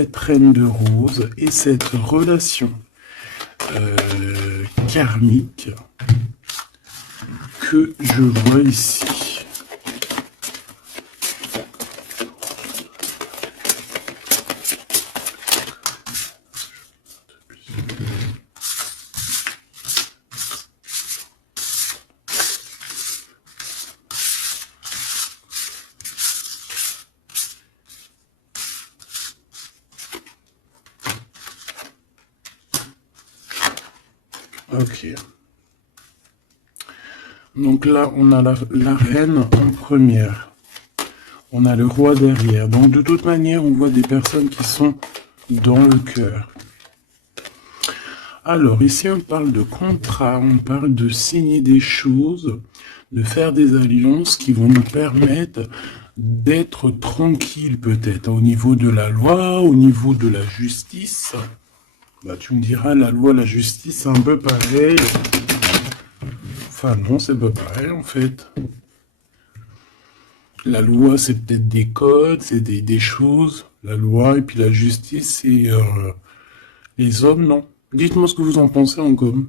cette reine de rose et cette relation karmique que je vois ici. Ok. Donc là, on a la reine en première. On a le roi derrière. Donc de toute manière, on voit des personnes qui sont dans le cœur. Alors ici, on parle de contrat, on parle de signer des choses, de faire des alliances qui vont nous permettre d'être tranquille peut-être au niveau de la loi, au niveau de la justice. Bah, tu me diras, la loi, la justice, c'est un peu pareil. Enfin non, c'est pas pareil en fait. La loi, c'est peut-être des codes, c'est des choses. La loi et puis la justice, c'est les hommes, non. Dites-moi ce que vous en pensez en com.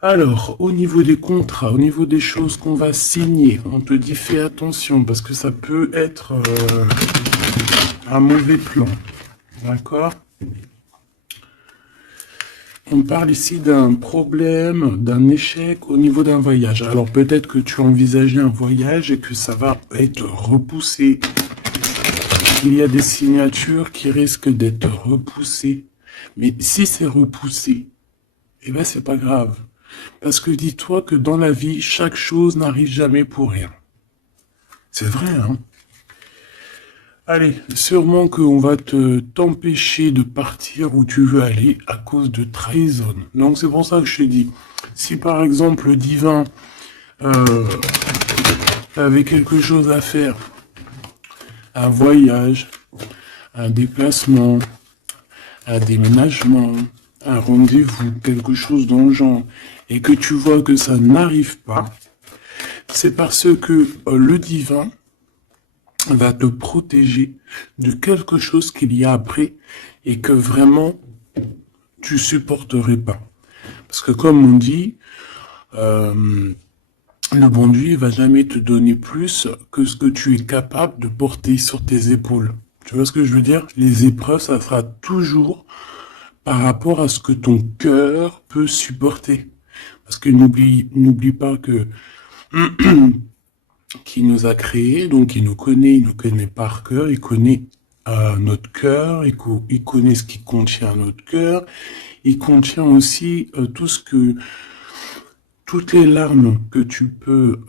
Alors, au niveau des contrats, au niveau des choses qu'on va signer, on te dit fais attention parce que ça peut être un mauvais plan. D'accord ? On parle ici d'un problème, d'un échec au niveau d'un voyage. Alors peut-être que tu as envisagé un voyage et que ça va être repoussé. Il y a des signatures qui risquent d'être repoussées. Mais si c'est repoussé, eh ben c'est pas grave. Parce que dis-toi que dans la vie, chaque chose n'arrive jamais pour rien. C'est vrai, hein? Allez, sûrement qu'on va t'empêcher de partir où tu veux aller à cause de trahison. Donc c'est pour ça que je te dis, si par exemple le divin avait quelque chose à faire, un voyage, un déplacement, un déménagement, un rendez-vous, quelque chose dans le genre, et que tu vois que ça n'arrive pas, c'est parce que le divin va te protéger de quelque chose qu'il y a après et que vraiment tu supporterais pas. Parce que comme on dit, le bon Dieu va jamais te donner plus que ce que tu es capable de porter sur tes épaules. Tu vois ce que je veux dire? Les épreuves, ça sera toujours par rapport à ce que ton cœur peut supporter. Parce que n'oublie pas que qui nous a créés, donc il nous connaît par cœur, il connaît notre cœur, il connaît ce qui contient notre cœur, il contient aussi toutes les larmes que tu peux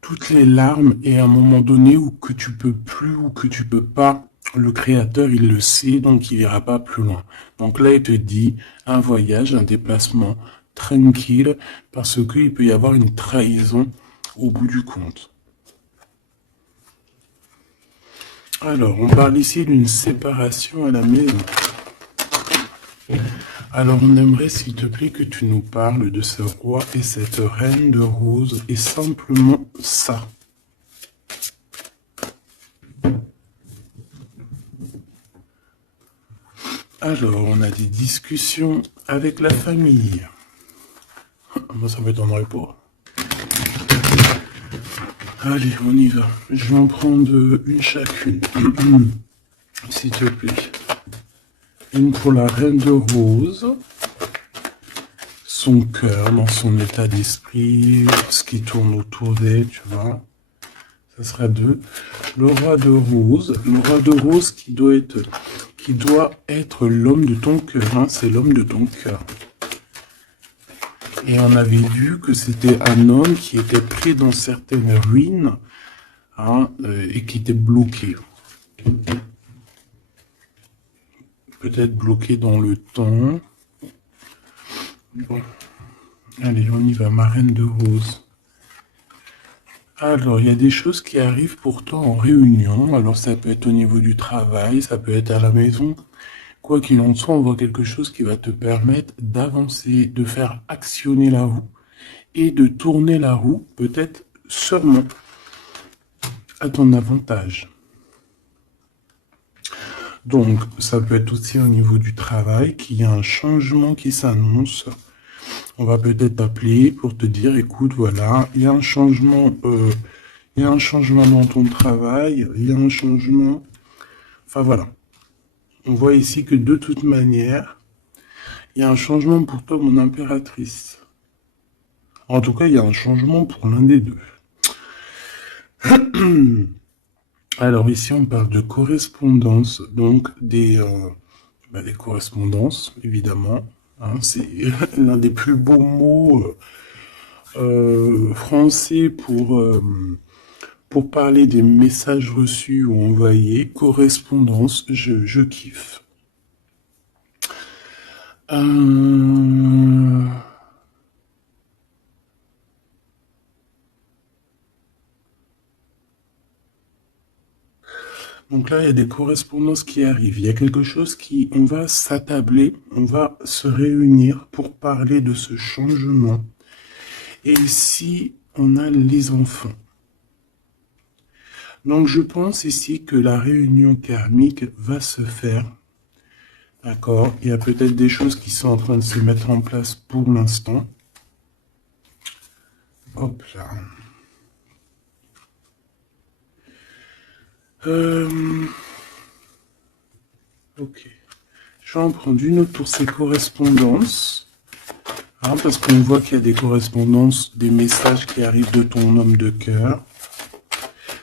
toutes les larmes et à un moment donné où que tu peux plus ou que tu peux pas. Le créateur, il le sait, donc il ira pas plus loin. Donc là, il te dit un voyage, un déplacement tranquille, parce qu'il peut y avoir une trahison au bout du compte. Alors, on parle ici d'une séparation à la maison. Alors, on aimerait, s'il te plaît, que tu nous parles de ce roi et cette reine de rose, et simplement ça. Alors, on a des discussions avec la famille. Moi, ça m'étonnerait pas. Allez, on y va. Je vais en prendre une chacune. S'il te plaît. Une pour la reine de rose. Son cœur, dans son état d'esprit, ce qui tourne autour d'elle, tu vois. Ça sera 2. Le roi de rose. Le roi de rose qui doit être l'homme de ton cœur. Hein, c'est l'homme de ton cœur. Et on avait vu que c'était un homme qui était pris dans certaines ruines, hein, et qui était bloqué. Peut-être bloqué dans le temps. Bon. Allez, on y va, ma reine de rose. Alors, il y a des choses qui arrivent pourtant en réunion. Alors, ça peut être au niveau du travail, ça peut être à la maison. Quoi qu'il en soit, on voit quelque chose qui va te permettre d'avancer, de faire actionner la roue et de tourner la roue, peut-être sûrement à ton avantage. Donc, ça peut être aussi au niveau du travail qu'il y a un changement qui s'annonce. On va peut-être t'appeler pour te dire, écoute, voilà, il y a un changement, dans ton travail, il y a un changement. Enfin voilà. On voit ici que de toute manière, il y a un changement pour toi, mon impératrice. En tout cas, il y a un changement pour l'un des deux. Alors ici, on parle de correspondance, donc des correspondances, évidemment. Hein, c'est l'un des plus beaux mots français pour parler des messages reçus ou envoyés. Correspondance, je kiffe. Donc là, il y a des correspondances qui arrivent. Il y a quelque chose on va s'attabler, on va se réunir pour parler de ce changement. Et ici, on a les enfants. Donc je pense ici que la réunion karmique va se faire. D'accord? Il y a peut-être des choses qui sont en train de se mettre en place pour l'instant. Hop là. Ok. Je vais en prendre une autre pour ces correspondances. Hein, parce qu'on voit qu'il y a des correspondances, des messages qui arrivent de ton homme de cœur.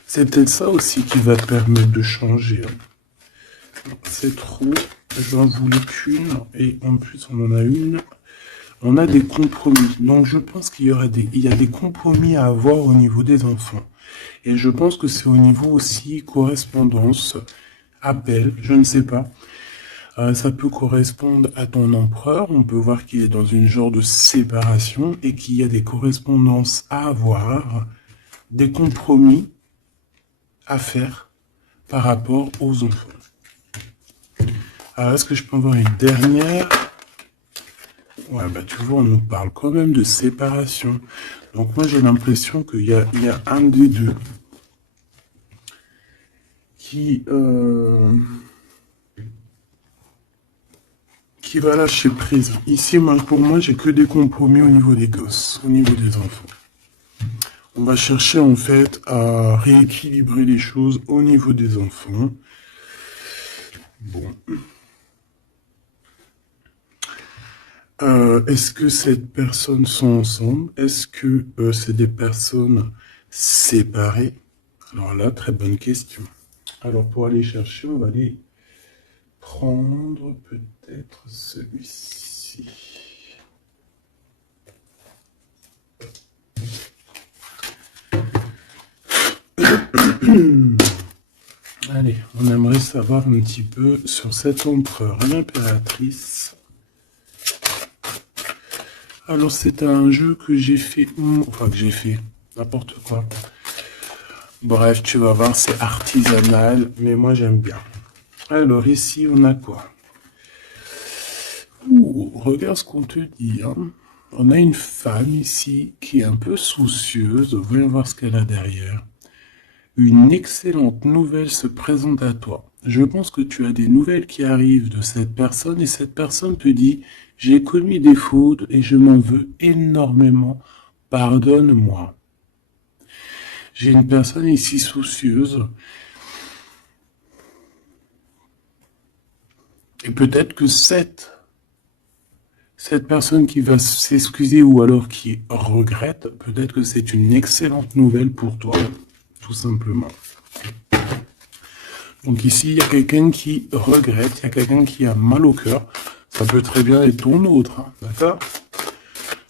C'est peut-être ça aussi qui va te permettre de changer. C'est trop. J'en voulais qu'une. Et en plus, on en a une. On a des compromis. Donc, je pense qu'il y a des compromis à avoir au niveau des enfants. Et je pense que c'est au niveau aussi correspondance, appel, je ne sais pas. Ça peut correspondre à ton empereur. On peut voir qu'il est dans une genre de séparation et qu'il y a des correspondances à avoir, des compromis à faire par rapport aux enfants. Alors, est-ce que je peux avoir une dernière? Ouais, bah tu vois, on nous parle quand même de séparation. Donc moi, j'ai l'impression qu'il y a un des deux qui va lâcher prise. Ici, pour moi, j'ai que des compromis au niveau des gosses, au niveau des enfants. On va chercher en fait à rééquilibrer les choses au niveau des enfants. Bon. Est-ce que ces personnes sont ensemble? Est-ce que c'est des personnes séparées? Alors là, très bonne question. Alors pour aller chercher, on va aller prendre peut-être celui-ci. Allez, on aimerait savoir un petit peu sur cet empereur, l'impératrice. Alors c'est un jeu que j'ai fait, n'importe quoi. Bref, tu vas voir, c'est artisanal, mais moi j'aime bien. Alors ici, on a quoi? Ouh, regarde ce qu'on te dit. Hein. On a une femme ici qui est un peu soucieuse. Voyons voir ce qu'elle a derrière. Une excellente nouvelle se présente à toi. Je pense que tu as des nouvelles qui arrivent de cette personne et cette personne te dit « J'ai commis des fautes et je m'en veux énormément. Pardonne-moi. » J'ai une personne ici soucieuse. Et peut-être que cette personne qui va s'excuser ou alors qui regrette, peut-être que c'est une excellente nouvelle pour toi, tout simplement. Donc ici, il y a quelqu'un qui regrette, il y a quelqu'un qui a mal au cœur. Ça peut très bien être ton autre, hein, d'accord?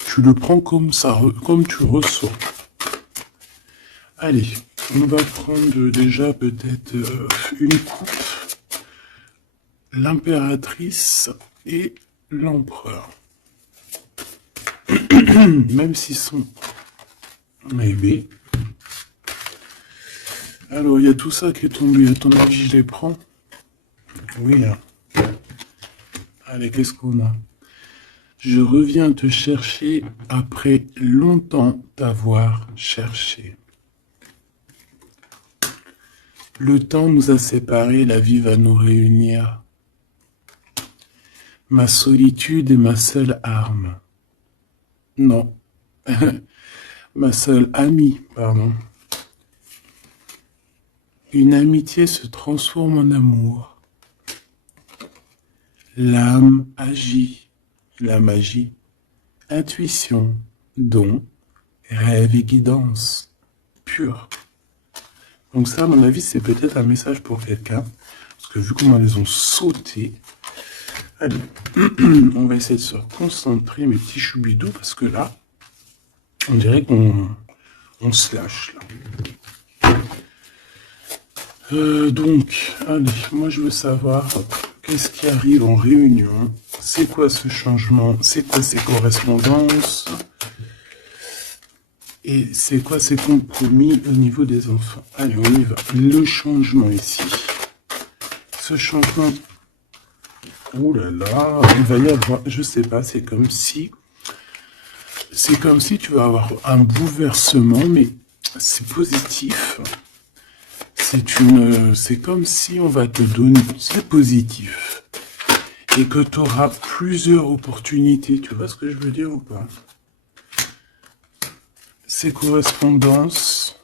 Tu le prends comme ça, comme tu ressens. Allez, on va prendre déjà peut-être une coupe. L'impératrice et l'empereur. Même s'ils sont bébés. Alors, il y a tout ça qui est tombé. À ton avis, je les prends? Oui. Hein. Allez, qu'est-ce qu'on a? Je reviens te chercher après longtemps t'avoir cherché. Le temps nous a séparés, la vie va nous réunir. Ma solitude est ma seule arme. Non. Ma seule amie, pardon. Une amitié se transforme en amour. L'âme agit, la magie, intuition, don, rêve et guidance, pure. Donc ça, à mon avis, c'est peut-être un message pour quelqu'un, parce que vu comment elles ont sauté, allez, on va essayer de se concentrer, mes petits choubidous, parce que là, on dirait qu'on se lâche, là. Donc, allez, moi je veux savoir qu'est-ce qui arrive en réunion, c'est quoi ce changement, c'est quoi ces correspondances, et c'est quoi ces compromis au niveau des enfants. Allez, on y va. Le changement ici. Ce changement, oh là là, il va y avoir, je sais pas, c'est comme si tu vas avoir un bouleversement, mais c'est positif. C'est comme si on va te donner, c'est positif, et que tu auras plusieurs opportunités. Tu vois ce que je veux dire ou pas? Ces correspondances,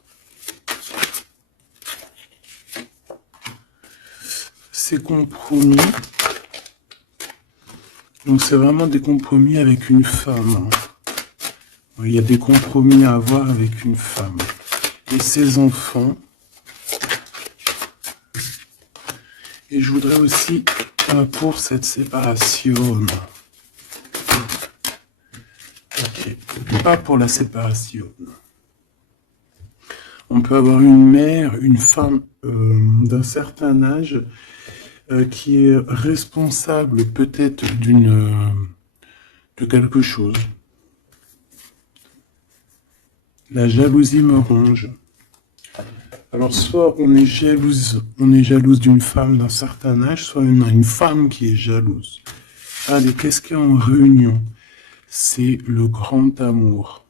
ces compromis, donc c'est vraiment des compromis avec une femme. Il y a des compromis à avoir avec une femme. Et ses enfants. Et je voudrais aussi, pour cette séparation, ok, pas pour la séparation. On peut avoir une mère, une femme d'un certain âge qui est responsable peut-être de quelque chose. La jalousie me ronge. Alors, soit on est jalouse d'une femme d'un certain âge, soit on a une femme qui est jalouse. Allez, qu'est-ce qu'il y a en réunion? C'est le grand amour.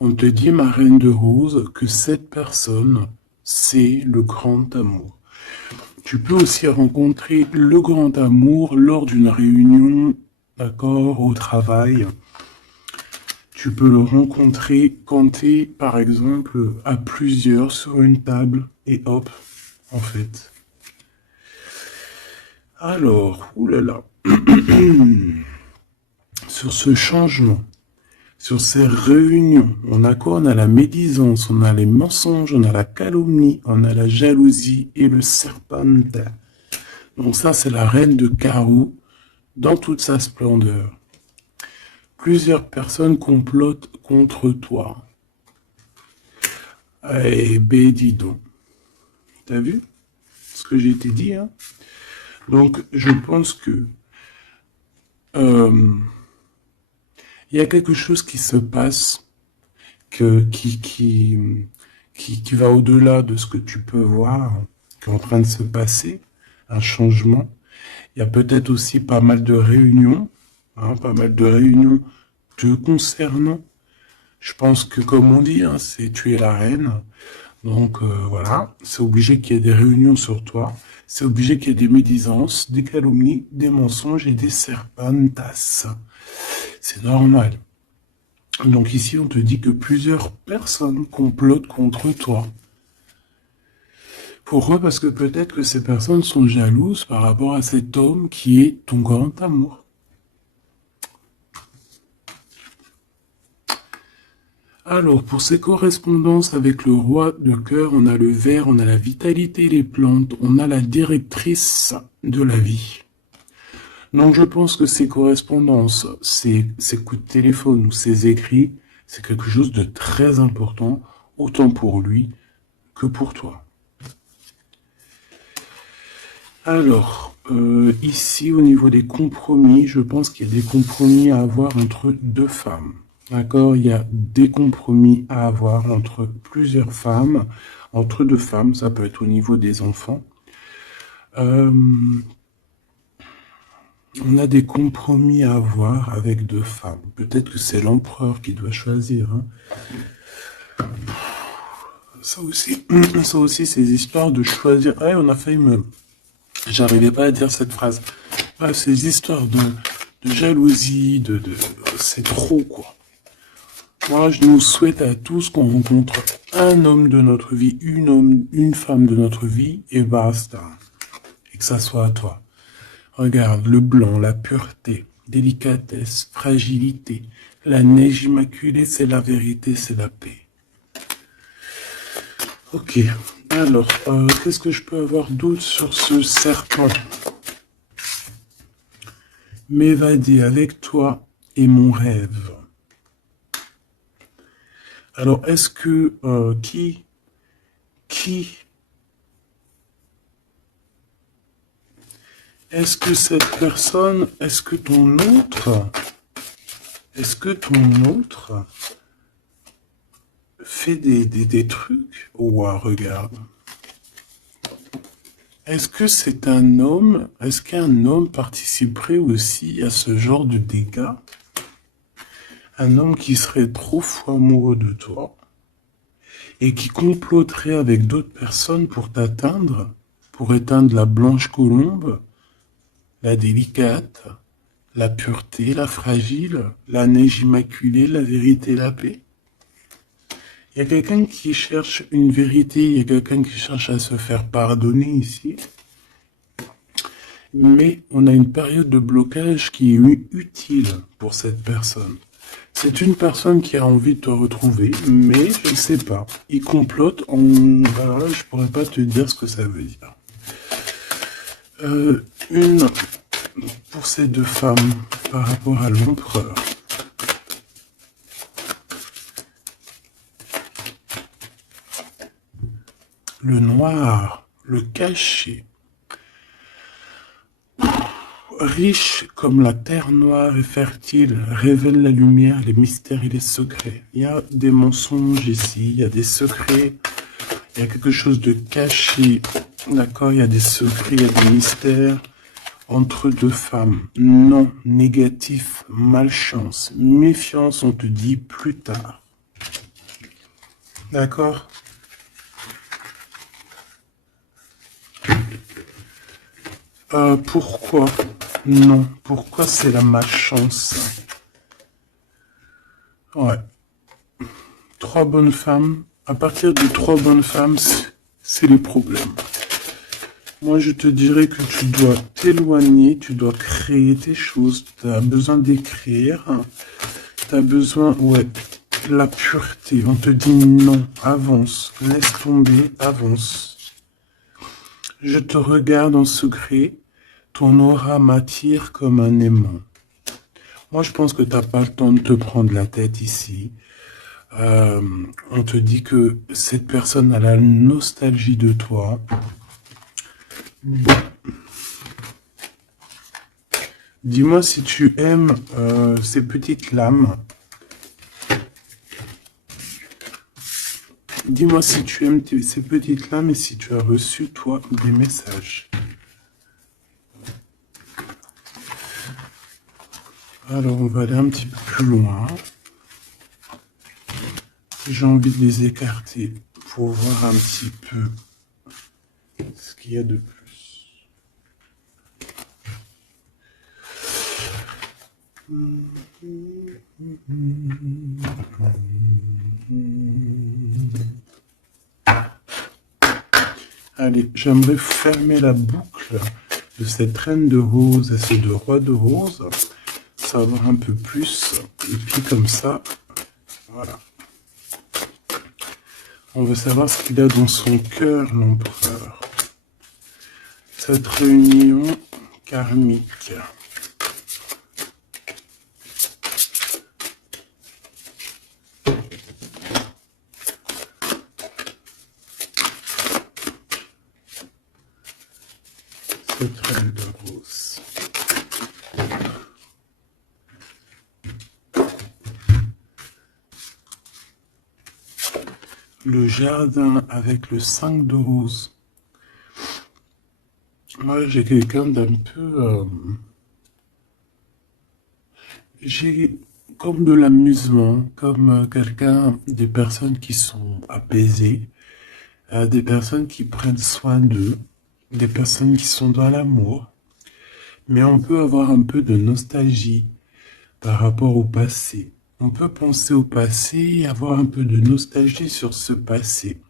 On te dit, ma reine de rose, que cette personne, c'est le grand amour. Tu peux aussi rencontrer le grand amour lors d'une réunion, d'accord, au travail. Tu peux le rencontrer quand tu es, par exemple, à plusieurs sur une table, et hop, en fait. Alors, oulala, sur ce changement, sur ces réunions, on a quoi? On a la médisance, on a les mensonges, on a la calomnie, on a la jalousie et le serpente. Donc ça, c'est la reine de carreau dans toute sa splendeur. Plusieurs personnes complotent contre toi. Eh ben, dis donc. T'as vu ce que j'ai été dit, hein? Donc, je pense que il y a quelque chose qui se passe qui va au-delà de ce que tu peux voir, qui est en train de se passer, un changement. Il y a peut-être aussi pas mal de réunions, pas mal de réunions te concernant. Je pense que, comme on dit, c'est tu es la reine. Donc voilà, c'est obligé qu'il y ait des réunions sur toi. C'est obligé qu'il y ait des médisances, des calomnies, des mensonges et des serpentas. C'est normal. Donc ici, on te dit que plusieurs personnes complotent contre toi. Pourquoi? Parce que peut-être que ces personnes sont jalouses par rapport à cet homme qui est ton grand amour. Alors, pour ces correspondances avec le roi de cœur, on a le ver, on a la vitalité, les plantes, on a la directrice de la vie. Donc, je pense que ces correspondances, ces coups de téléphone ou ces écrits, c'est quelque chose de très important, autant pour lui que pour toi. Alors, ici, au niveau des compromis, je pense qu'il y a des compromis à avoir entre deux femmes. D'accord? Il y a des compromis à avoir entre plusieurs femmes, entre deux femmes, ça peut être au niveau des enfants. On a des compromis à avoir avec deux femmes. Peut-être que c'est l'empereur qui doit choisir. Ça aussi, ça aussi, ces histoires de choisir. Ouais, on a failli me. J'arrivais pas à dire cette phrase. Ouais, ces histoires de jalousie, c'est trop, quoi. Moi, je nous souhaite à tous qu'on rencontre un homme de notre vie, une femme de notre vie, et basta. Et que ça soit à toi. Regarde, le blanc, la pureté, délicatesse, fragilité. La neige immaculée, c'est la vérité, c'est la paix. Ok, alors, qu'est-ce que je peux avoir d'autre sur ce serpent? M'évader avec toi est mon rêve. Alors, est-ce que, est-ce que cette personne, est-ce que ton autre fait des trucs? Ouah, regarde. Est-ce que c'est un homme? Est-ce qu'un homme participerait aussi à ce genre de dégâts? Un homme qui serait trop fou amoureux de toi et qui comploterait avec d'autres personnes pour t'atteindre, pour éteindre la blanche colombe, la délicate, la pureté, la fragile, la neige immaculée, la vérité, la paix. Il y a quelqu'un qui cherche une vérité, il y a quelqu'un qui cherche à se faire pardonner ici. Mais on a une période de blocage qui est utile pour cette personne. C'est une personne qui a envie de te retrouver, mais je ne sais pas. Il complote en... Alors là, je pourrais pas te dire ce que ça veut dire. Une pour ces deux femmes par rapport à l'empereur. Le noir, le caché. Riche comme la terre noire et fertile, révèle la lumière, les mystères et les secrets. Il y a des mensonges ici, il y a des secrets, il y a quelque chose de caché, d'accord? Il y a des secrets, il y a des mystères entre deux femmes. Non, négatif, malchance, méfiance, on te dit plus tard. D'accord? Pourquoi? Non, pourquoi c'est la malchance? Ouais. Trois bonnes femmes. À partir de trois bonnes femmes, c'est les problèmes. Moi, je te dirais que tu dois t'éloigner, tu dois créer tes choses. Tu as besoin d'écrire. Tu as besoin, ouais, la pureté. On te dit non, avance, laisse tomber, avance. Je te regarde en secret. Ton aura m'attire comme un aimant. Moi, je pense que tu n'as pas le temps de te prendre la tête ici. On te dit que cette personne a la nostalgie de toi. Bon. Dis-moi si tu aimes ces petites lames. Dis-moi si tu aimes ces petites lames et si tu as reçu, toi, des messages. Alors, on va aller un petit peu plus loin. J'ai envie de les écarter pour voir un petit peu ce qu'il y a de plus. Allez, j'aimerais fermer la boucle de cette reine de rose et ce de roi de rose, savoir un peu plus, et puis comme ça, voilà. On veut savoir ce qu'il a dans son cœur, l'empereur. Cette réunion karmique. Cette reine de rose. Le jardin avec le 5 de rose. Moi, j'ai quelqu'un d'un peu... j'ai comme de l'amusement, comme quelqu'un, des personnes qui sont apaisées, des personnes qui prennent soin d'eux, des personnes qui sont dans l'amour, mais on peut avoir un peu de nostalgie par rapport au passé. On peut penser au passé et avoir un peu de nostalgie sur ce passé.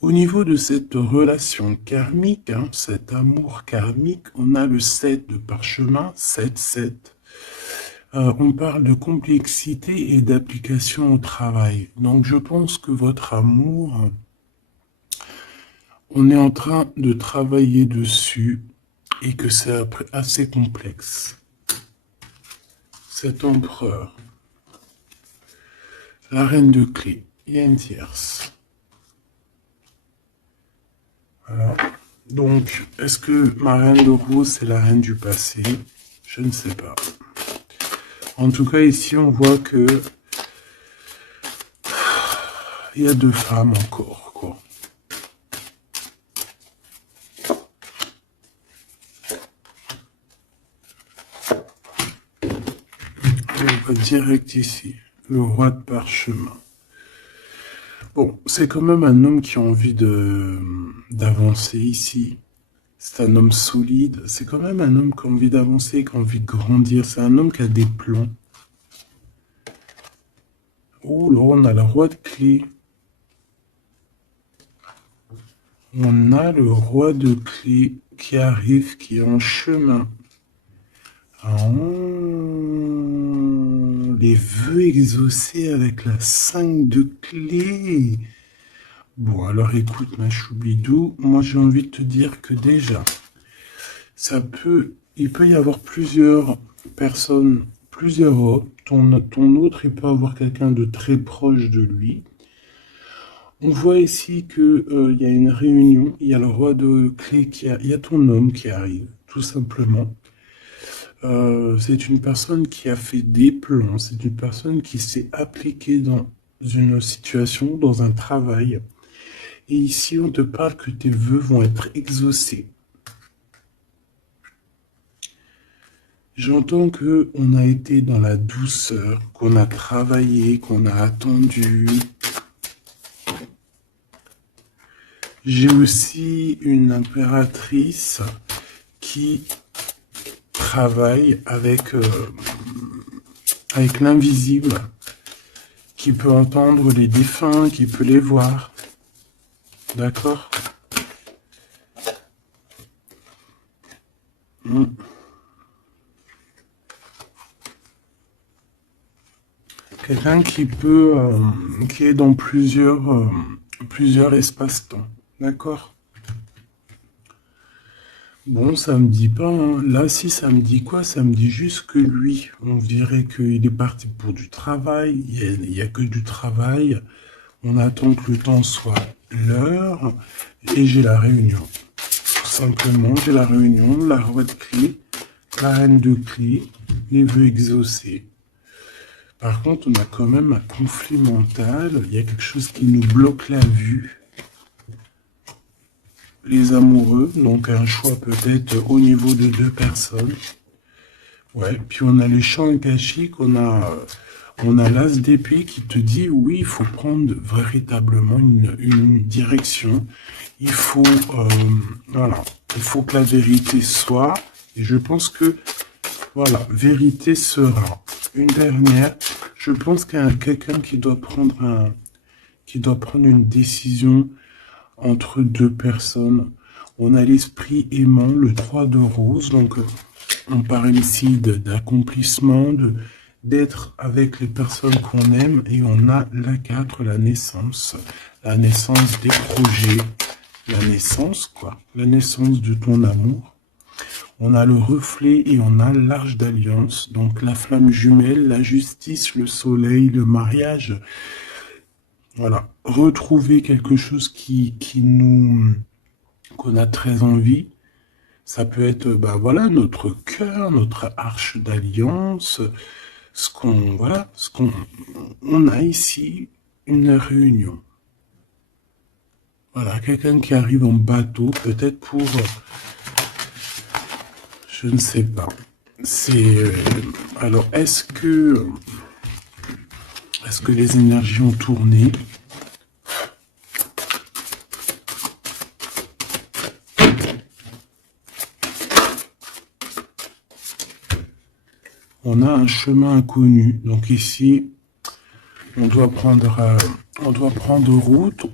Au niveau de cette relation karmique, cet amour karmique, on a le 7 de parchemin, 7. On parle de complexité et d'application au travail. Donc je pense que votre amour, on est en train de travailler dessus et que c'est assez complexe. Cet empereur, la reine de clé, il y a une tierce. Voilà. Donc, est-ce que ma reine de rose, c'est la reine du passé? Je ne sais pas. En tout cas, ici, on voit que il y a 2 femmes encore, quoi. On va direct ici, le roi de parchemin. Bon, c'est quand même un homme qui a envie d'avancer ici. C'est un homme solide. C'est quand même un homme qui a envie d'avancer, qui a envie de grandir. C'est un homme qui a des plans. Oh là, on a le roi de clé. On a le roi de clé qui arrive, qui est en chemin. Oh, les vœux exaucés avec la 5 de clé. Bon, alors écoute, ma choubidou, moi j'ai envie de te dire que déjà, il peut y avoir plusieurs personnes, plusieurs hommes. Ton autre, il peut avoir quelqu'un de très proche de lui. On voit ici que il y a une réunion, il y a le roi de clé il y a ton homme qui arrive, tout simplement. C'est une personne qui a fait des plans, c'est une personne qui s'est appliquée dans une situation, dans un travail. Et ici, on te parle que tes vœux vont être exaucés. J'entends que on a été dans la douceur, qu'on a travaillé, qu'on a attendu. J'ai aussi une impératrice qui travaille avec l'invisible, qui peut entendre les défunts, qui peut les voir. D'accord? Quelqu'un qui peut, qui est dans plusieurs espaces-temps. D'accord? Bon, ça me dit pas, hein. Là, si ça me dit quoi? Ça me dit juste que lui, on dirait qu'il est parti pour du travail. Il y a que du travail. On attend que le temps soit l'heure. Et j'ai la réunion. Tout simplement, j'ai la réunion, la roi de clé, la reine de clé, les vœux exaucés. Par contre, on a quand même un conflit mental. Il y a quelque chose qui nous bloque la vue. Les amoureux, donc un choix peut-être au niveau de 2 personnes. Ouais, puis on a les champs akashiques, on a l'as d'épée qui te dit oui, il faut prendre véritablement une direction. Il faut, voilà, il faut que la vérité soit. Et je pense que, voilà, vérité sera. Une dernière, je pense qu'il y a quelqu'un qui doit prendre une décision entre 2 personnes. On a l'esprit aimant, le 3 de rose, donc on parle ici d'accomplissement, d'être avec les personnes qu'on aime, et on a la 4, la naissance des projets, la naissance, quoi, la naissance de ton amour. On a le reflet et on a l'arche d'alliance, donc la flamme jumelle, la justice, le soleil, le mariage. Voilà, retrouver quelque chose qu'on a très envie. Ça peut être, bah voilà, notre cœur, notre arche d'alliance, on a ici une réunion. Voilà, quelqu'un qui arrive en bateau, peut-être pour, je ne sais pas. Alors, est-ce que les énergies ont tourné? on a un chemin inconnu. Donc ici, on doit prendre route,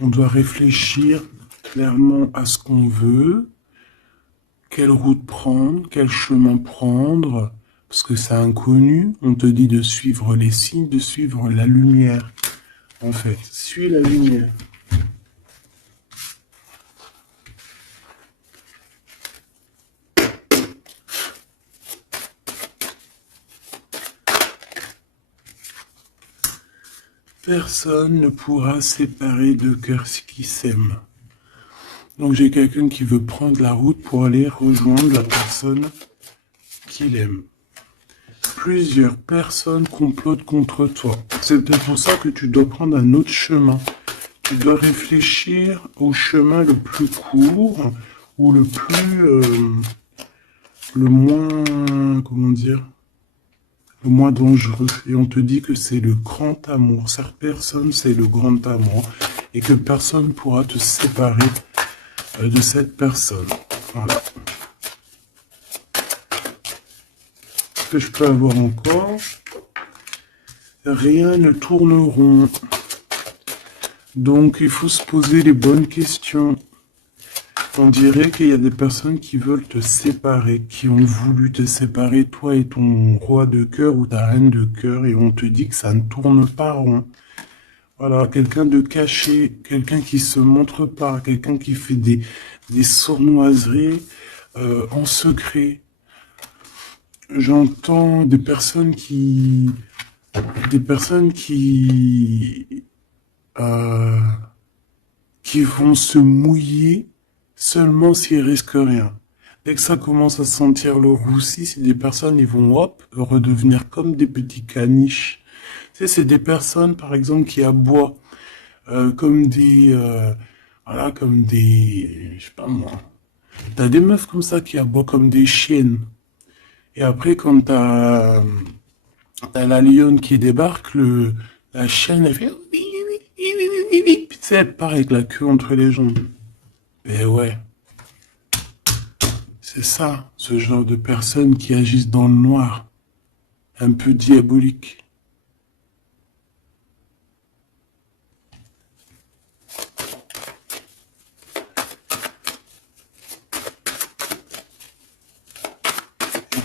on doit réfléchir clairement à ce qu'on veut, quelle route prendre, quel chemin prendre, parce que c'est inconnu. On te dit de suivre les signes, de suivre la lumière. En fait, suis la lumière. Personne ne pourra séparer deux cœurs qui s'aiment. Donc j'ai quelqu'un qui veut prendre la route pour aller rejoindre la personne qu'il aime. Plusieurs personnes complotent contre toi. C'est peut-être pour ça que tu dois prendre un autre chemin. Tu dois réfléchir au chemin le plus court ou le moins, comment dire, le moins dangereux. Et on te dit que c'est le grand amour. Cette personne, c'est le grand amour. Et que personne ne pourra te séparer de cette personne. Voilà. Ce que je peux avoir encore, rien ne tourne rond. Donc, il faut se poser les bonnes questions. On dirait qu'il y a des personnes qui veulent te séparer, qui ont voulu te séparer, toi et ton roi de cœur ou ta reine de cœur, et on te dit que ça ne tourne pas rond. Voilà, quelqu'un de caché, quelqu'un qui se montre pas, quelqu'un qui fait des sournoiseries en secret. J'entends des personnes qui vont se mouiller seulement s'ils risquent rien. Dès que ça commence à sentir le roussi, c'est des personnes, ils vont hop, redevenir comme des petits caniches. Tu sais, c'est des personnes, par exemple, qui aboient comme voilà, comme des, je sais pas moi. T'as des meufs comme ça qui aboient comme des chiennes. Et après, quand t'as la lionne qui débarque, la chienne, elle fait... Puis tu sais, elle part avec la queue entre les jambes. Et ouais. C'est ça, ce genre de personnes qui agissent dans le noir. Un peu diabolique.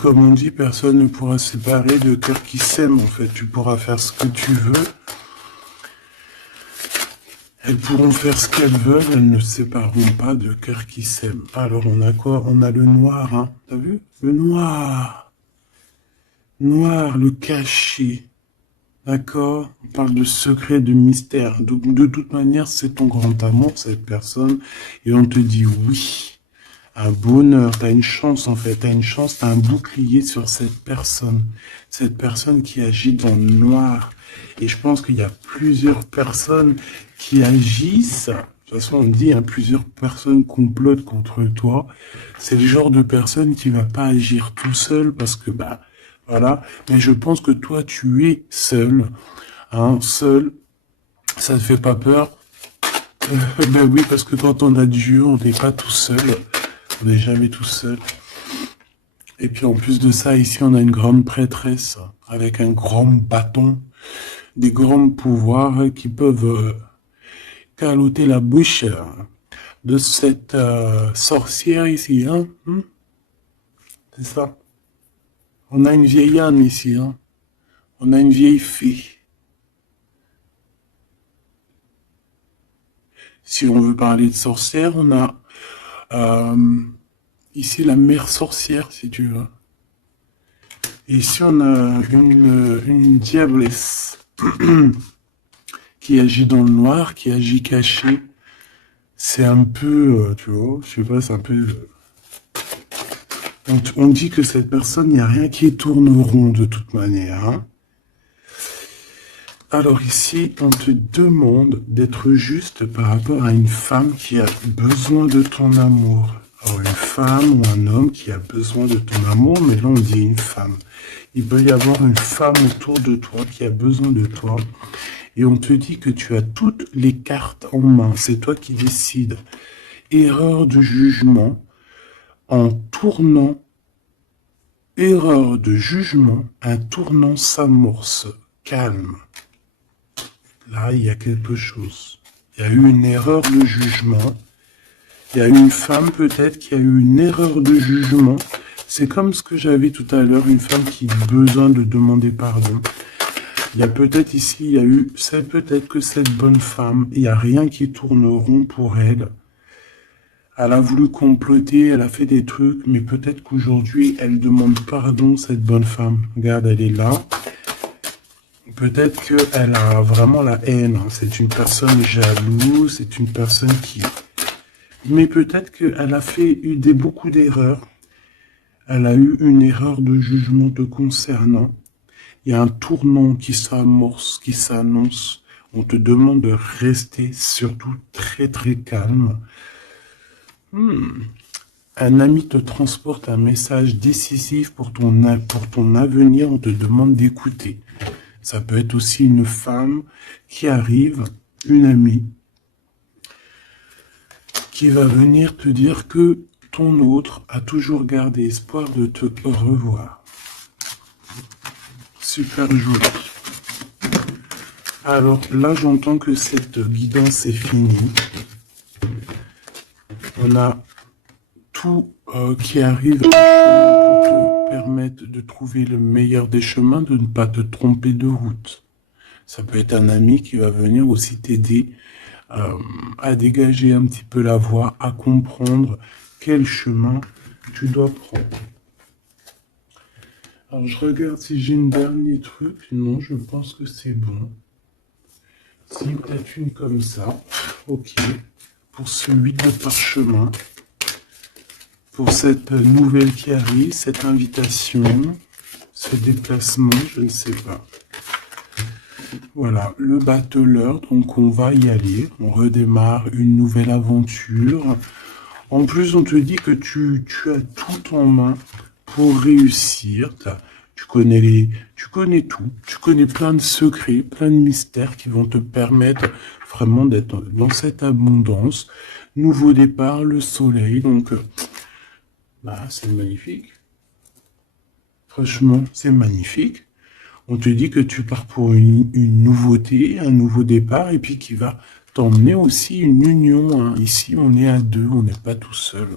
Comme on dit, personne ne pourra se séparer de cœurs qui s'aiment, en fait. Tu pourras faire ce que tu veux. Elles pourront faire ce qu'elles veulent, elles ne sépareront pas de cœurs qui s'aiment. Alors, on a quoi? On a le noir, hein. T'as vu? Le noir. Noir, le caché. D'accord? On parle de secret, de mystère. Donc, de toute manière, c'est ton grand amour, cette personne. Et on te dit oui. Un bonheur, t'as une chance en fait, t'as une chance, t'as un bouclier sur cette personne qui agit dans le noir. Et je pense qu'il y a plusieurs personnes qui agissent, de toute façon on dit, hein, plusieurs personnes complotent contre toi. C'est le genre de personne qui va pas agir tout seul parce que, bah, voilà. Mais je pense que toi tu es seul, hein, seul, ça te fait pas peur? Ben oui, parce que quand on a Dieu, on n'est pas tout seul. On n'est jamais tout seul. Et puis en plus de ça, ici on a une grande prêtresse avec un grand bâton, des grands pouvoirs qui peuvent caloter la bouche de cette sorcière ici. Hein, c'est ça. On a une vieille âme ici. Hein. On a une vieille fée. Si on veut parler de sorcière, on a ici la mère sorcière, si tu veux. Et ici, on a une diablesse qui agit dans le noir, qui agit caché. C'est un peu, tu vois, je sais pas, c'est un peu... On dit que cette personne, il n'y a rien qui tourne rond de toute manière. Hein. Alors ici, on te demande d'être juste par rapport à une femme qui a besoin de ton amour. Alors une femme ou un homme qui a besoin de ton amour, mais là on dit une femme. Il peut y avoir une femme autour de toi qui a besoin de toi. Et on te dit que tu as toutes les cartes en main. C'est toi qui décides. Erreur de jugement en tournant Erreur de jugement, un tournant s'amorce. Calme. Là, il y a quelque chose. Il y a eu une erreur de jugement. Il y a une femme peut-être qui a eu une erreur de jugement. C'est comme ce que j'avais tout à l'heure, une femme qui a besoin de demander pardon. Il y a peut-être ici, il y a eu, c'est peut-être que cette bonne femme, il n'y a rien qui tourne rond pour elle. Elle a voulu comploter, elle a fait des trucs, mais peut-être qu'aujourd'hui, elle demande pardon, cette bonne femme. Regarde, elle est là. Peut-être qu'elle a vraiment la haine. C'est une personne jalouse, c'est une personne qui... Mais peut-être qu'elle a fait beaucoup d'erreurs. Elle a eu une erreur de jugement te concernant. Il y a un tournant qui s'amorce, qui s'annonce. On te demande de rester surtout très très calme. Un ami te transporte un message décisif pour ton avenir. On te demande d'écouter. Ça peut être aussi une femme qui arrive, une amie, qui va venir te dire que ton autre a toujours gardé espoir de te revoir. Super joli. Alors là, j'entends que cette guidance est finie. On a tout qui arrive pour te permettre de trouver le meilleur des chemins, de ne pas te tromper de route. Ça peut être un ami qui va venir aussi t'aider à dégager un petit peu la voie, à comprendre quel chemin tu dois prendre. Alors je regarde si j'ai une dernier truc. Non, je pense que c'est bon. Si, peut-être une comme ça. Ok. Pour ce 8 de parchemin. Pour cette nouvelle qui arrive, cette invitation, ce déplacement, je ne sais pas. Voilà, le battleur, donc on va y aller. On redémarre une nouvelle aventure. En plus, on te dit que tu as tout en main pour réussir. Tu connais tout. Tu connais plein de secrets, plein de mystères qui vont te permettre vraiment d'être dans cette abondance. Nouveau départ, le soleil. Donc, c'est magnifique. Franchement, c'est magnifique. On te dit que tu pars pour une nouveauté, un nouveau départ, et puis qui va t'emmener aussi une union. Ici, on est à deux, on n'est pas tout seul.